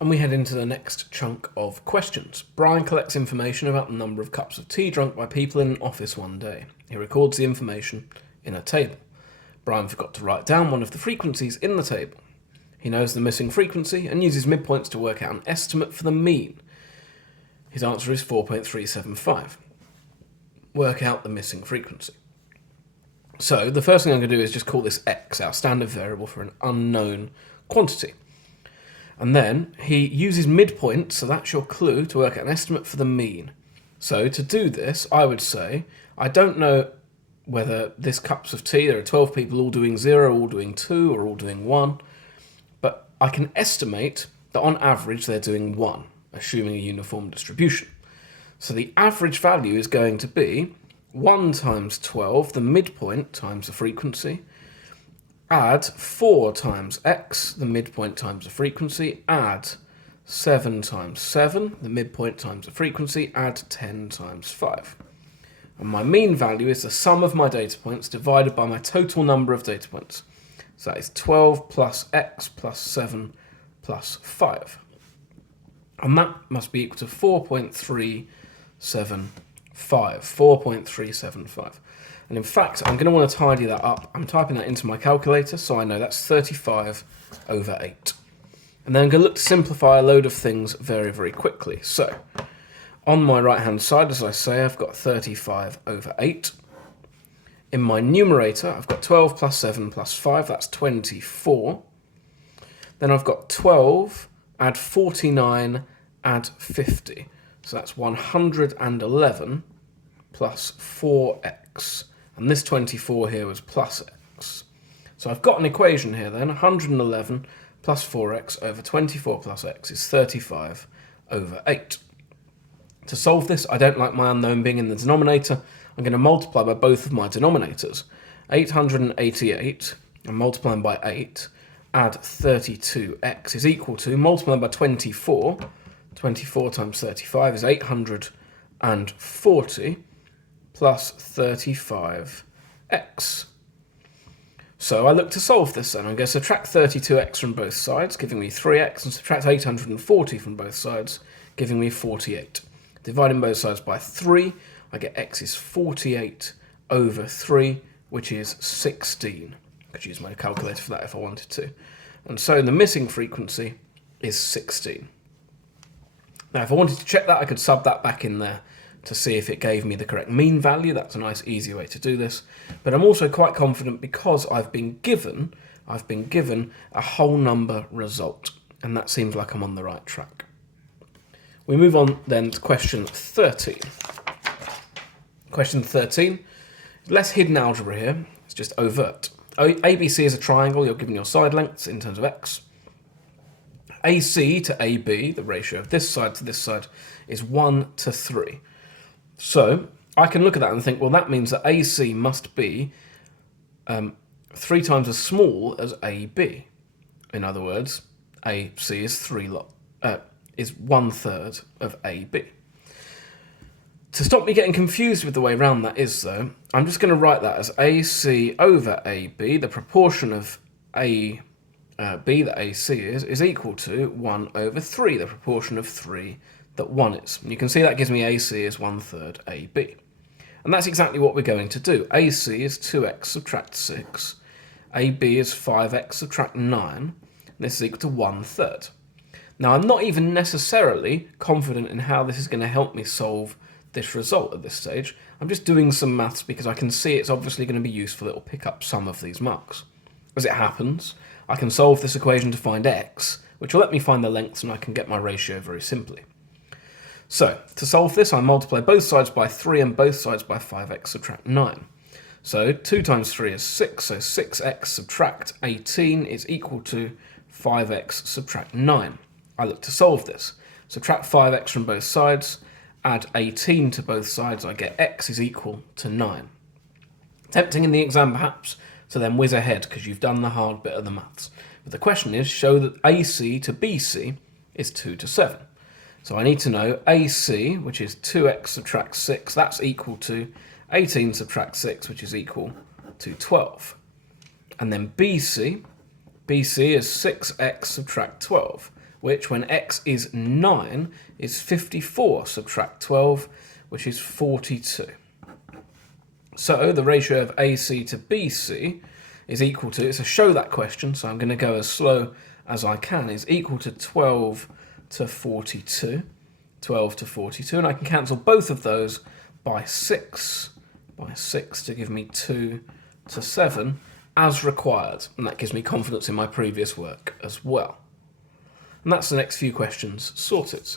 And we head into the next chunk of questions. Brian collects information about the number of cups of tea drunk by people in an office one day. He records the information in a table. Brian forgot to write down one of the frequencies in the table. He knows the missing frequency and uses midpoints to work out an estimate for the mean. His answer is 4.375. Work out the missing frequency. So the first thing I'm going to do is just call this x, our standard variable for an unknown quantity. And then he uses midpoints, so that's your clue, to work out an estimate for the mean. So to do this, I would say, I don't know whether this cups of tea, there are 12 people all doing 0, all doing 2, or all doing 1, but I can estimate that on average they're doing 1, assuming a uniform distribution. So the average value is going to be 1 times 12, the midpoint times the frequency, add 4 times x, the midpoint times the frequency, add 7 times 7, the midpoint times the frequency, add 10 times 5. And my mean value is the sum of my data points divided by my total number of data points. So that is 12 plus x plus 7 plus 5. And that must be equal to 4.375. 4.375. And in fact, I'm going to want to tidy that up. I'm typing that into my calculator, so I know that's 35 over 8. And then I'm going to look to simplify a load of things very, very quickly. So, on my right-hand side, as I say, I've got 35 over 8. In my numerator, I've got 12 plus 7 plus 5, that's 24. Then I've got 12, add 49, add 50. So that's 111 plus 4x. And this 24 here was plus x. So I've got an equation here then. 111 plus 4x over 24 plus x is 35 over 8. To solve this, I don't like my unknown being in the denominator. I'm going to multiply by both of my denominators. 888, and multiplying by 8, add 32x is equal to, multiplying by 24, 24 times 35 is 840, plus 35x. So I look to solve this then. I'm going to subtract 32x from both sides, giving me 3x, and subtract 840 from both sides, giving me 48. Dividing both sides by 3, I get x is 48 over 3, which is 16. I could use my calculator for that if I wanted to. And so the missing frequency is 16. Now if I wanted to check that, I could sub that back in there to see if it gave me the correct mean value. That's a nice easy way to do this. But I'm also quite confident because I've been given a whole number result, and that seems like I'm on the right track. We move on then to question 13. Question 13, less hidden algebra here, it's just overt. ABC is a triangle, you're given your side lengths in terms of x. AC to AB, the ratio of this side to this side, is 1 to 3. So I can look at that and think, well, that means that AC must be 3 times as small as AB. In other words, AC is 1/3 of AB. To stop me getting confused with the way around that is, though, I'm just going to write that as AC over AB, the proportion of B that AC is equal to 1 over 3, the proportion of 3 that 1 is. And you can see that gives me AC as 1/3 AB. And that's exactly what we're going to do. AC is 2x subtract 6, AB is 5x subtract 9, and this is equal to 1/3. Now, I'm not even necessarily confident in how this is going to help me solve this result at this stage. I'm just doing some maths because I can see it's obviously going to be useful. It'll pick up some of these marks. As it happens, I can solve this equation to find x, which will let me find the lengths, and I can get my ratio very simply. So, to solve this, I multiply both sides by 3 and both sides by 5x subtract 9. So, 2 times 3 is 6, so 6x subtract 18 is equal to 5x subtract 9. I look to solve this. Subtract 5x from both sides, add 18 to both sides, I get x is equal to 9. Tempting in the exam perhaps to then whiz ahead because you've done the hard bit of the maths. But the question is, show that AC to BC is 2 to 7. So I need to know AC, which is 2x subtract 6, that's equal to 18 subtract 6, which is equal to 12. And then BC is 6x subtract 12, which when x is 9 is 54 subtract 12, which is 42. So the ratio of AC to BC is equal to, it's a show that question, so I'm going to go as slow as I can, is equal to 12 to 42. 12 to 42, and I can cancel both of those by 6 to give me 2 to 7 as required, and that gives me confidence in my previous work as well. And that's the next few questions sorted.